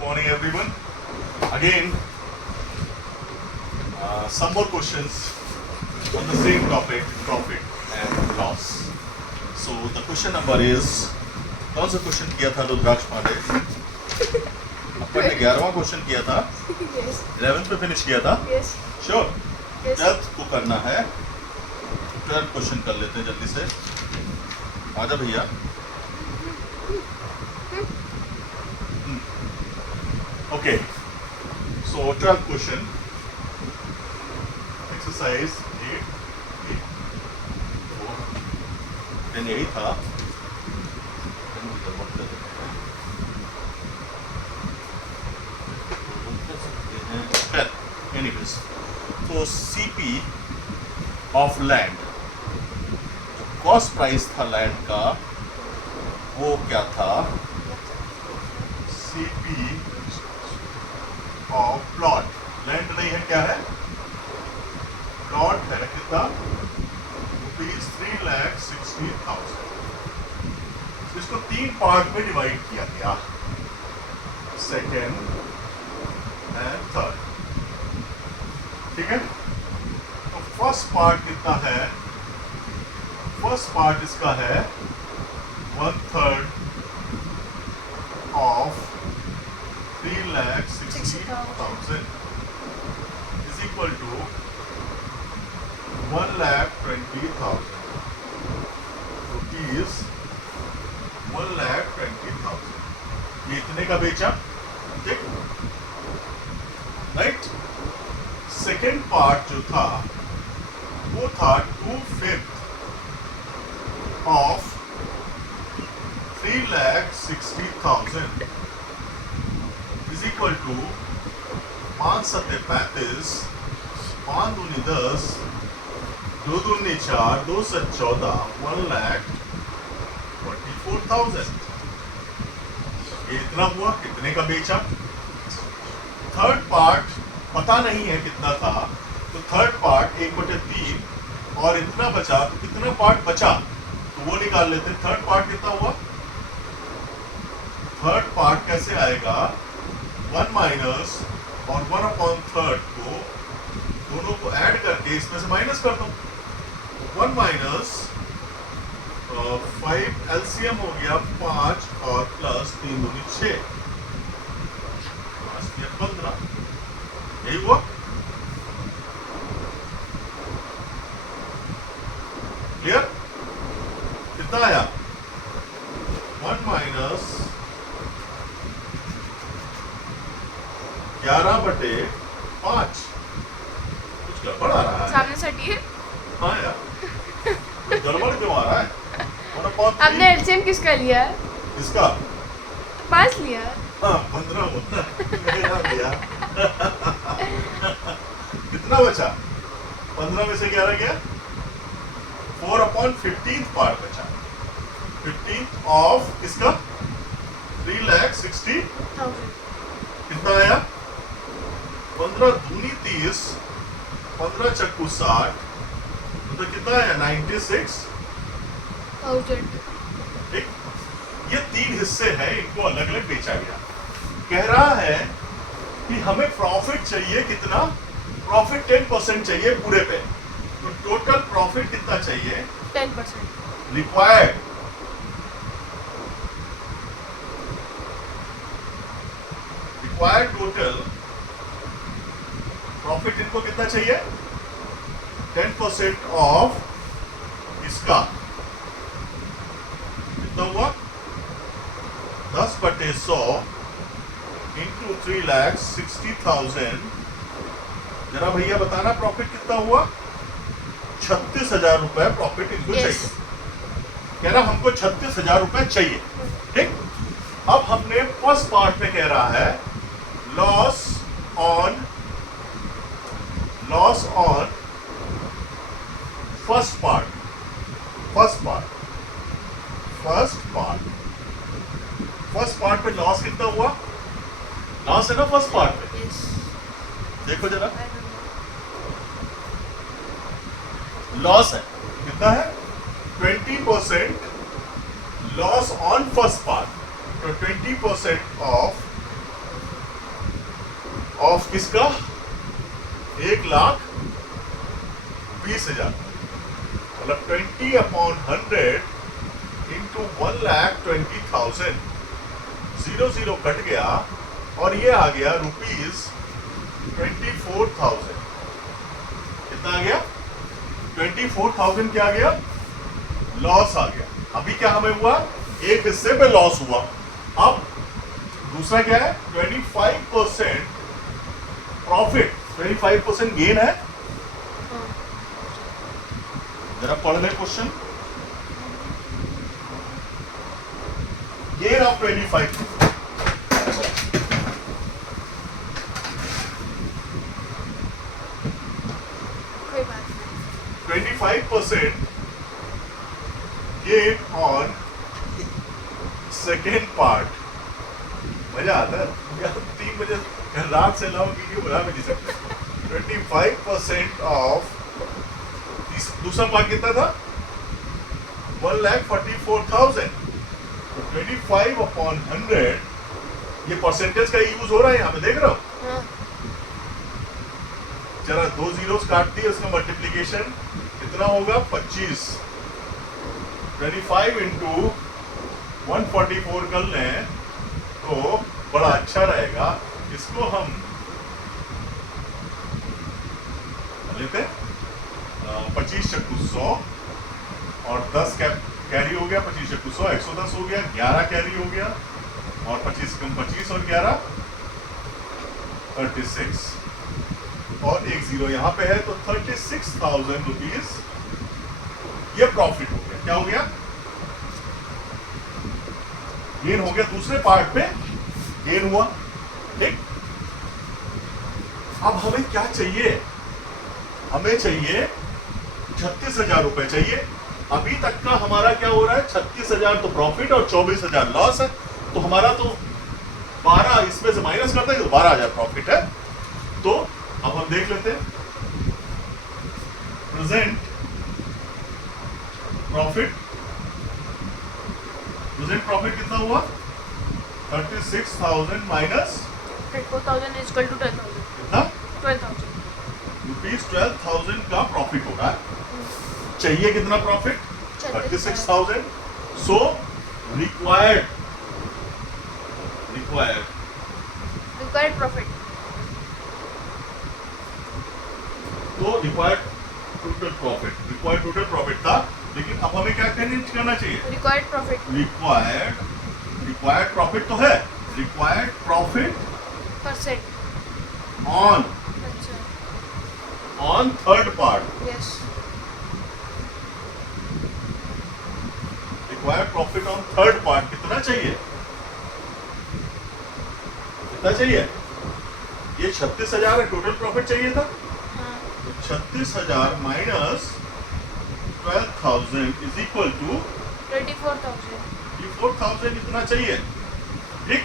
morning everyone. Again, some more questions on the same topic, profit and loss. So the question number is, कौन सा question किया था रुद्राक्ष पांडे? अपन ने 11वां question किया था, 11th पे फिनिश किया था. श्योर? 12th को करना है. 12th क्वेश्चन कर लेते हैं जल्दी से. आजा भैया. Okay, so 12th question, exercise 8, then यही था. Anyways, so CP of land, जो कॉस्ट प्राइस था लैंड का वो क्या था? CP of plot. लैंड नहीं है, क्या है? प्लॉट है. कितना? ₹3,60,000. इसको 3 पार्ट में डिवाइड किया गया, सेकेंड एंड थर्ड. ठीक है. तो फर्स्ट पार्ट कितना है? फर्स्ट पार्ट इसका है 1/3 of 3,60,000 is equal to 1,20,000 rupees. 1,20,000 ये इतने का बेचा. ठीक, राइट. सेकेंड पार्ट जो था वो था 2/5 ऑफ 3,60,000 is equal to 5 सत्ते 35, 5 दूनी 10, 2 दूनी 4, 2 से 14, 1,24,000. ये इतना हुआ. कितने का बेचा? थर्ड पार्ट पता नहीं है कितना था, तो थर्ड पार्ट 1/3 और इतना बचा, तो कितना पार्ट बचा तो वो निकाल लेते. थर्ड पार्ट कितना हुआ? थर्ड पार्ट कैसे आएगा? 1 माइनस और 1/3 को दोनों को ऐड करके इसमें से माइनस कर दो. 1 माइनस 5 एलसीएम हो गया 5 और प्लस 3 दूनी 6, 15. यही हुआ. क्लियर? कितना आया? 1 माइनस 11/5. कुछ गड़बड़ आ रहा है सामने से हटिए. हाँ यार, कुछ गड़बड़ क्यों आ रहा है? आपने एलसीएम किसका लिया? इसका 5 लिया. हाँ 15 होता है. मेरा लिया. कितना बचा? 15 में से 11 गया. 4/15 पार्ट बचा. 15 ऑफ किसका? 3,60,000. कितना आया? 15 दूनी 30, 15 चक्कू 60, तो कितना आया? 96,000. ठीक. ये 3 हिस्से हैं, इनको अलग अलग बेचा गया. कह रहा है कि हमें प्रॉफिट चाहिए. कितना प्रॉफिट? 10% चाहिए पूरे पे. तो टोटल प्रॉफिट कितना चाहिए? 10% रिक्वायर्ड. रिक्वायर्ड टोटल प्रॉफिट इनको कितना चाहिए? 10% ऑफ इसका कितना हुआ? 10/100 इंटू 3,60,000. जरा भैया बताना प्रॉफिट कितना हुआ? 36,000 रुपए प्रॉफिट इनको चाहिए. कह रहा हमको 36,000 रुपए चाहिए. ठीक. अब हमने फर्स्ट पार्ट में कह रहा है loss on first part. First part पे लॉस कितना हुआ? लॉस है ना फर्स्ट पार्ट पे. देखो जरा, लॉस है. कितना है? 20% लॉस ऑन फर्स्ट पार्ट. तो 20% ऑफ किसका? 1,20,000, मतलब 20/100 इंटू 1,20,000। 0 कट गया और ये आ गया ₹24,000। कितना आ गया? 24,000 क्या आ गया? लॉस आ गया। अभी क्या हमें हुआ? एक हिस्से पे लॉस हुआ। अब दूसरा क्या है? 25% प्रॉफिट, 25% गेन है। जरा पढ़ ले क्वेश्चन। गेन ऑफ 25, कोई बात नहीं। 25% गेन ऑन सेकेंड पार्ट। मजा आता है यार, 3 बजे रात से अलावा वीडियो बना भी नहीं सकते। 25% ऑफ दूसरा पार्ट कितना था? 1,44,000। तो 25/100, ये परसेंटेज का यूज हो रहा है यहाँ पे, देख रहे हो? हाँ, जरा 2 जीरोस काट दिए, उसका मल्टीप्लीकेशन कितना होगा? 25। 25 इंटू 144 कर लें तो बड़ा अच्छा रहेगा। इसको हम लेते हैं 25 चक्कू 100 और 10 कैरी हो गया। 25 चक्कू 100 110 हो गया। 11 कैरी हो गया और 25 कम 25 और 11 36 और 1 जीरो यहाँ पे है, तो 36,000 रुपीज ये प्रॉफिट हो गया। क्या हो गया? गेन हो गया। दूसरे पार्ट पे गेन हुआ। ठीक, अब हमें क्या चाहिए? हमें चाहिए 36,000 रुपए चाहिए। अभी तक का हमारा क्या हो रहा है? 36,000 तो प्रॉफिट और 24,000 लॉस है। तो हमारा तो 12 इसमें से माइनस करते हैं तो 12,000 प्रॉफिट है। तो अब हम देख लेते हैं प्रेजेंट प्रॉफिट। प्रेजेंट प्रॉफिट कितना हुआ? 36,000 माइनस 4,000 is equal to 10,000. कितना? 12,000. रुपीज 12,000 का प्रॉफिट हो रहा है। चाहिए कितना profit? 36,000। So required Required profit. तो रिक्वायर्ड टोटल प्रॉफिट था, लेकिन अब हमें क्या करना चाहिए? Required profit. रिक्वायर्ड प्रॉफिट तो है। Required profit Percent. ऑन अच्छा. Third part. Yes. Required profit on third part कितना चाहिए? कितना चाहिए? ये 36,000 है, टोटल प्रॉफिट चाहिए था। हाँ. तो 36,000 माइनस 12,000 इज इक्वल टू 24,000. 4,000 इतना चाहिए। ठीक,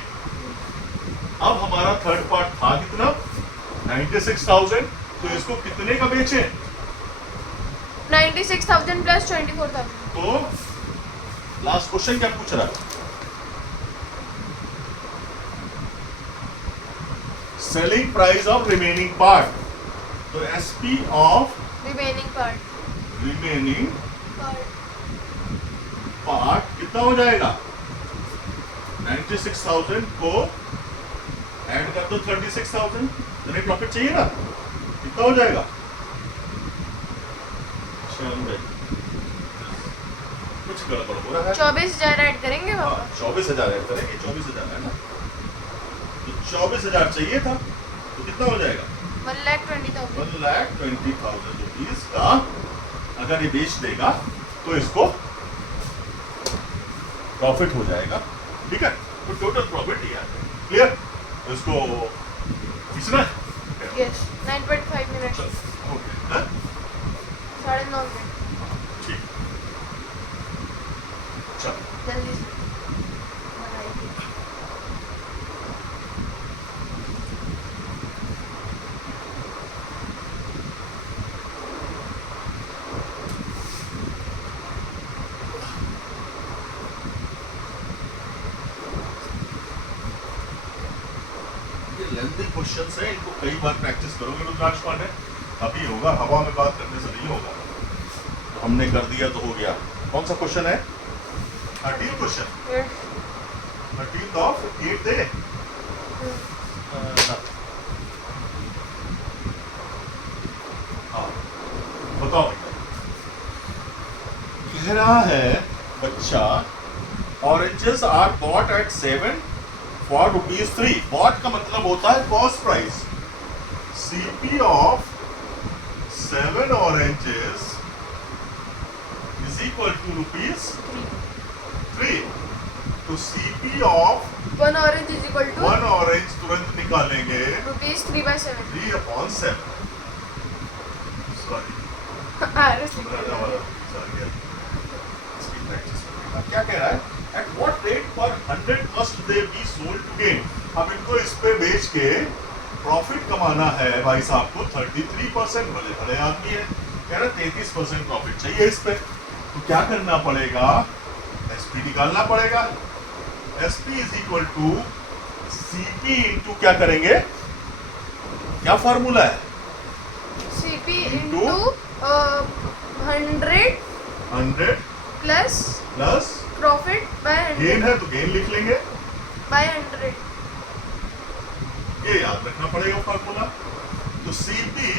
अब हमारा थर्ड पार्ट था कितना? 96,000। तो इसको कितने का बेचे? 96,000 plus 24,000. तो लास्ट क्वेश्चन क्या पूछ रहा है? Selling price of remaining part. तो SP of Remaining part. Remaining part कितना हो जाएगा? 96,000 को ऐड कर दो 36,000, तो प्रॉफिट चाहिए ना, कितना हो जाएगा? कुछ गड़बड़ हो रहा है। 24,000 ऐड करेंगे हाँ, पापा. 24,000 ऐड करेंगे। 24,000 है ना, तो 24,000 चाहिए था, तो कितना हो जाएगा? 1,20,000. 1,20,000 रुपीज का अगर ये बेच देगा तो इसको प्रॉफिट हो जाएगा। ठीक है, तो टोटल प्रॉफिट ये है। क्लियर? तो इसको खींचना है? Yes. 9.5 minutes. ओके, हाँ? 9:30 मिनट. ठीक, चलो। जल्दी से बनाइए. ये लेंथी क्वेश्चन है, इनको कई बार प्रैक्टिस करोगे रुद्राक्ष पांडे, अभी होगा, हवा में बात करने से नहीं होगा। तो हमने कर दिया तो हो गया। कौन सा क्वेश्चन है? 13 क्वेश्चन, 13 ऑफ 8 डे। हाँ बताओ बेटा। कह रहा है बच्चा, oranges are bought at 7 for ₹3। Bought का मतलब होता है cost price. CP of 7 oranges is equal to ₹3। तो CP of 1 orange is equal to 1 orange तुरंत निकालेंगे ₹3/7। 3/7। सॉरी क्या कह रहा है? At what rate per 100 must they be sold to gain? अब इनको इस पे बेच के प्रॉफिट कमाना है भाई साहब को 33%। भले भले आदमी है, कह रहा 33% प्रॉफिट चाहिए इस पे। तो क्या करना पड़ेगा? एसपी निकालना पड़ेगा। SP is equal to CP into क्या करेंगे? क्या फॉर्मूला है? CP into 100 plus profit by 100 gain है तो गेन लिख लेंगे, बाय 100। ये याद रखना पड़ेगा फॉर्मूला। तो सीपी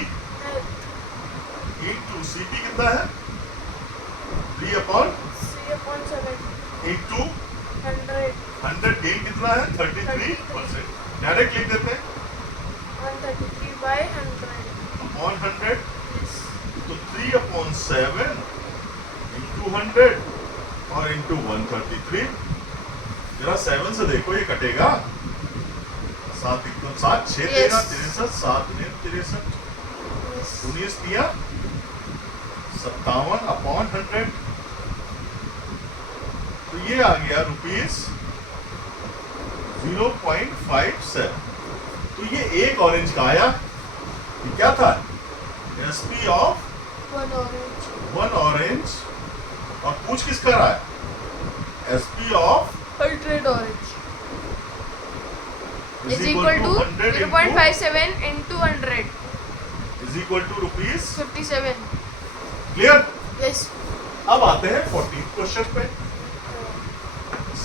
इंटू सीपी कितना है? 3/7 इंटू 100 गेन कितना है? 33%। डायरेक्ट लिख देते हैं 133/100 अपॉन 100। तो 3/7 इंटू 100 और इंटू 133। जरा 7 से देखो ये कटेगा। 7 6 13 63 7 63 19 दिया 57 अपॉन 100। तो ये आ गया ₹0.57। तो ये एक ऑरेंज का आया। ये क्या था? SP of 1 orange. और पूछ किसका रहा है? SP of altered orange is equal to 0.57 into 100 is equal to ₹57। Clear? Yes. अब आते हैं 14th क्वेश्चन पे।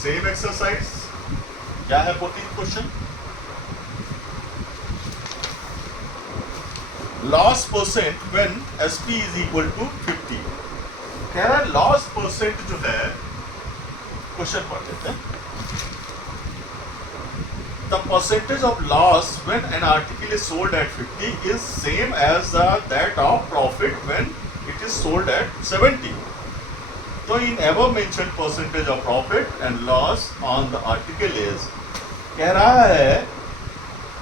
Same exercise. क्या है 14th question? Loss percent when SP is equal to 50। कह रहा है लॉस परसेंट जो है, क्वेश्चन पढ़ लेते हैं। The percentage of loss when an article is sold at 50 is same as that of profit when it is sold at 70. So in above mentioned percentage of profit and loss on the article is, कह रहा है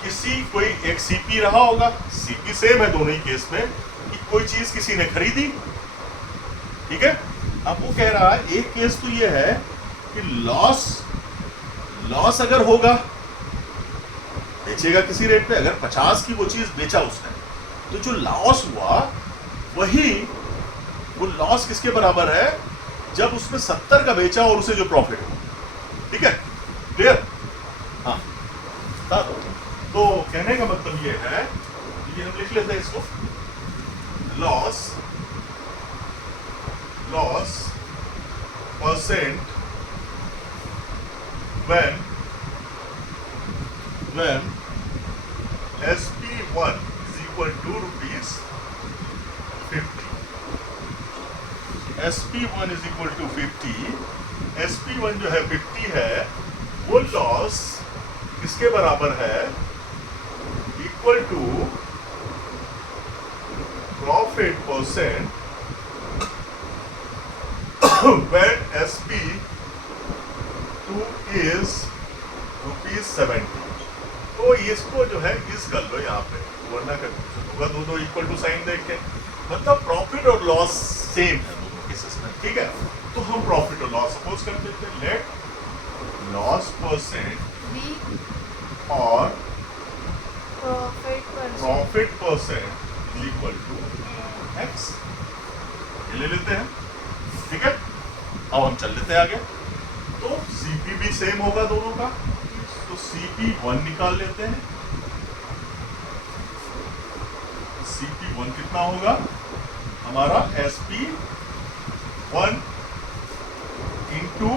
किसी कोई एक CP रहा होगा, CP same है दोनों ही केस में, कि कोई चीज किसी ने खरीदी, ठीक है। अब वो कह रहा है एक केस तो ये है कि लॉस अगर होगा, बेचेगा किसी रेट पे, अगर 50 की वो चीज बेचा उसने, तो जो लॉस हुआ वो लॉस किसके बराबर है? जब उसने 70 का बेचा और उसे जो प्रॉफिट हुआ, ठीक है, क्लियर? हाँ, तो कहने का मतलब ये है, ये हम लिख लेते हैं इसको, loss percent when SP1 is equal to ₹50. SP1 is equal to 50। SP1 जो है 50 है, वो लॉस किसके बराबर है? Equal to profit percent when SP2 is ₹70। तो इसको जो है इस कर लो यहाँ पे, वरना कंफ्यूजन होगा। दोनों इक्वल टू साइन देख के, मतलब प्रॉफिट और लॉस सेम है दोनों केसेस में, ठीक है। तो हम प्रॉफिट और लॉस सपोज कर देते हैं, लेट लॉस परसेंट और profit percent is equal to x। ये ले लेते हैं, ठीक है। अब हम चल लेते हैं आगे। तो सीपी भी सेम होगा दोनों का, तो CP1 निकाल लेते हैं SP1 कितना होगा हमारा SP1 into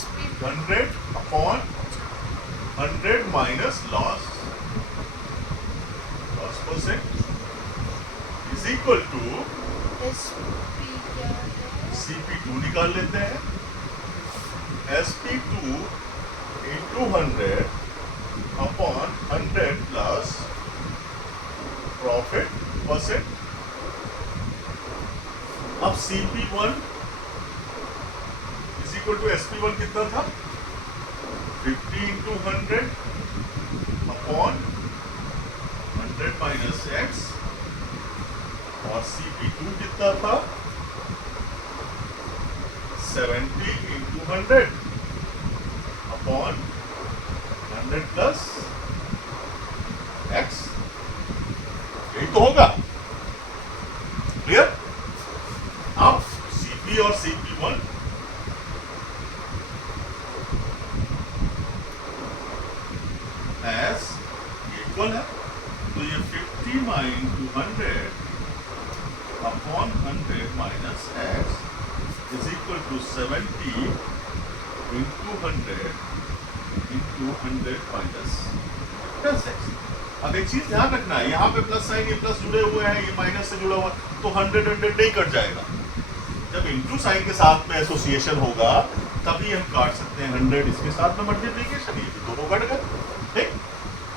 SP 100 upon 100 minus loss percent is equal to SP क्या है? CP2 निकाल लेते हैं SP2 into 100 upon 100 plus profit percent. अब CP1 is equal to SP1 कितना था 50 इंटू 100 अपॉन 100 माइनस x और CP2 कितना था 70 इंटू 100 अपॉन 100 प्लस x। यही तो होगा क्लियर। अब CP और CP1 एस इक्वल है तो ये 50 into 100 upon 100 minus x is equal to 70 into 100 into 100 minus plus x। अब एक चीज ध्यान रखना है यहाँ पे प्लस साइन ये प्लस जुड़े हुए हैं ये माइनस से जुड़ा हुआ तो 100 नहीं कट जाएगा। जब इंटू साइन के साथ में एसोसिएशन होगा तभी हम काट सकते हैं 100 इसके साथ में मल्टीप्लिकेशन ये दोनों कट गए ठीक।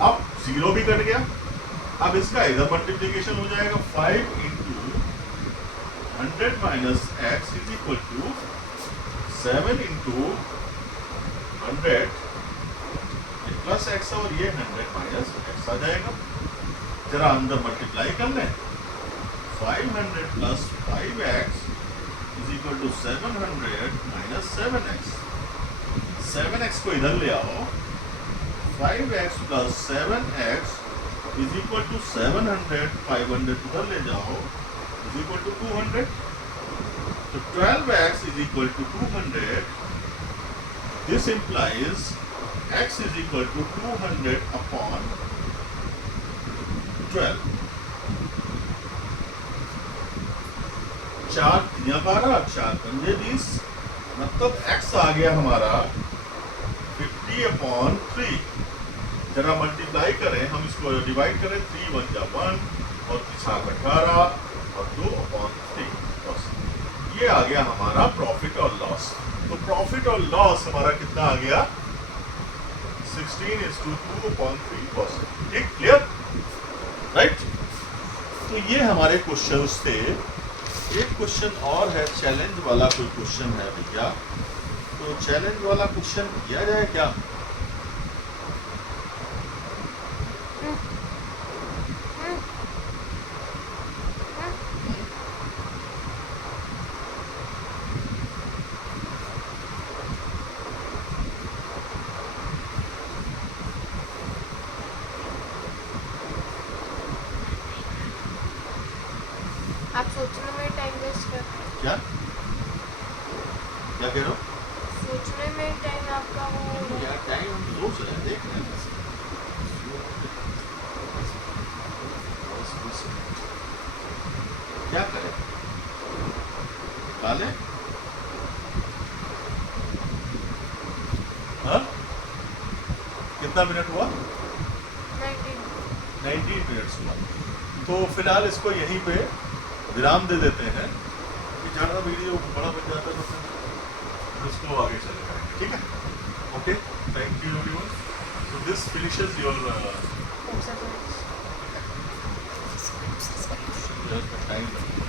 अब 0 भी कट गया अब इसका इधर मल्टीप्लिकेशन हो जाएगा 5 into 100 minus x is equal to 7 into 100 plus x और ये 100 माइनस x आ जाएगा। जरा अंदर मल्टीप्लाई कर लें 500 plus 5x is equal to 700 minus 7x। 7x को इधर ले आओ 5x plus 7x is equal to 700 500 उधर ले जाओ इज इक्वल टू 200 तो 12x is equal to 200। This implies x is equal to 200 upon 12। 4 तिया 12 4 पंजे 20 मतलब x आ गया हमारा 50 अपॉन 3। जरा मल्टीप्लाई करें हम इसको डिवाइड करें 3 1 जा 1 और 3 18 और 2 अपॉन 3 ये आ गया हमारा प्रॉफिट और लॉस। तो प्रॉफिट और लॉस हमारा कितना आ गया 16:2.3%। ठीक क्लियर राइट। तो ये हमारे क्वेश्चंस थे। एक क्वेश्चन और है चैलेंज वाला कोई क्वेश्चन है भैया तो चैलेंज वाला क्वेश्चन किया जाए क्या। आप सोचने में टाइम वेस्ट कर रहे हैं। क्या क्या कह रहे हो सोचने में टाइम आपका वो यार टाइम हम सोच रहे हैं देख रहे हैं क्या करें काले हाँ कितना मिनट हुआ 19 मिनट्स हुआ। तो फिलहाल इसको यहीं पे विराम दे देते हैं कि ज़्यादा वीडियो बड़ा बन जाता है तो इसको आगे चलेगा ठीक है। Okay thank you everyone. So this finishes your time.